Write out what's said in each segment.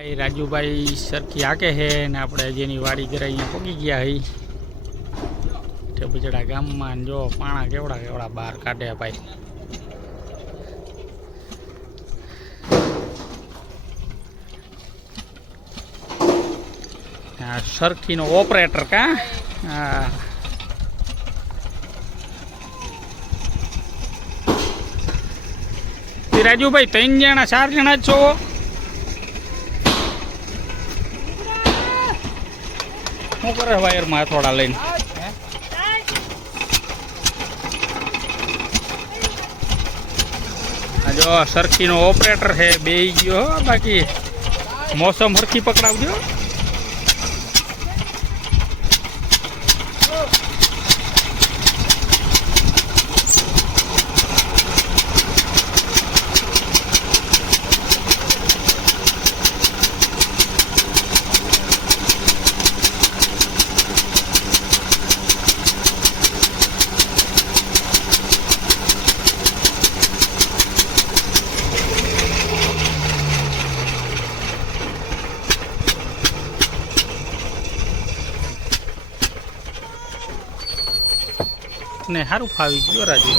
રાજુભાઈ સરખી હાકે છે ને આપણે જેની વાડી ઘરે અહીંયા પગી ગયા હઈ ઠેબજડા ગામમાં જો પાણા કેવડા કેવડા બહાર કાઢે ભાઈ. આ સરખીનો ઓપરેટર કા હા રાજુભાઈ 3 જણા 4 જણા જ છો? શું કરે વાયરમાં થોડા લઈને? આ જો સરખીનો ઓપરેટર છે બેહી ગયો. બાકી મોસમ સરખી પકડાવજો. ને સારું ફાવી ગયો રાજુ.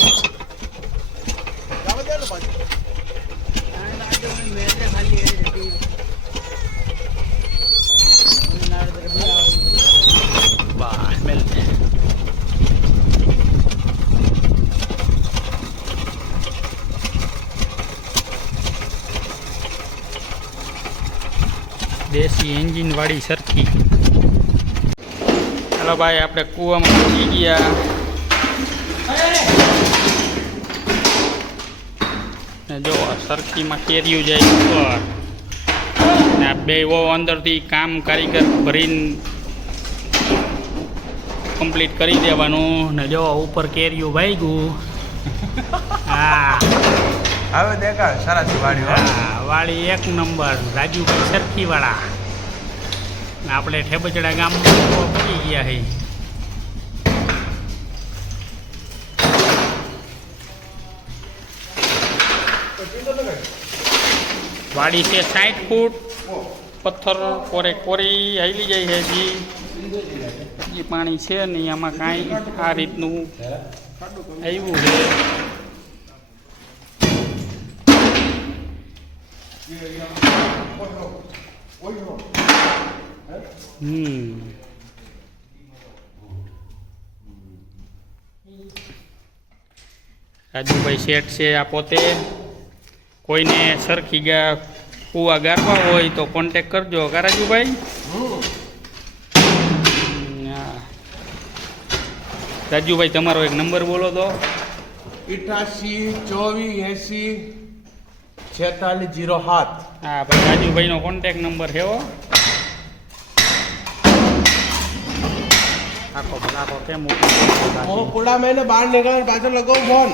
દેશી એન્જિન વાળી સરખી. ચાલો ભાઈ આપણે કૂવામાં પહોંચી ગયા. જો સરખીમાં કેરીયું જાય ઉપર ને આ બે અંદરથી કામ કારીગર ભરીને કમ્પ્લીટ કરી દેવાનું ને જો ઉપર કેરીયું ભાગ્યું. હા હવે દેખાય સરસ વાડી. હા વાડી 1 નંબર રાજુભાઈ સરખીવાળા. આપણે ઠેબજડા ગામમાં પહોંચી ગયા છે. વાડી છે 60 ફૂટ. પથ્થર કોરે કોરી હાલી જાય છે. જે પાણી છે ને આમાં કાંઈ આ રીતનું આવ્યું છે. રાજુભાઈ શેઠ છે આ પોતે. કોઈને સરખી કૂવા ગારવા હોય તો કોન્ટેક કરજો કા રાજુભાઈ. રાજુભાઈ તમારો એક નંબર બોલો તો. 88 24 80 4607. હા ભાઈ રાજુભાઈનો કોન્ટેક નંબર છે હો. આખો ભલાકો કેમ પૂરા મહિને બહાર નીકળે પાછળ લગાવું ફોન.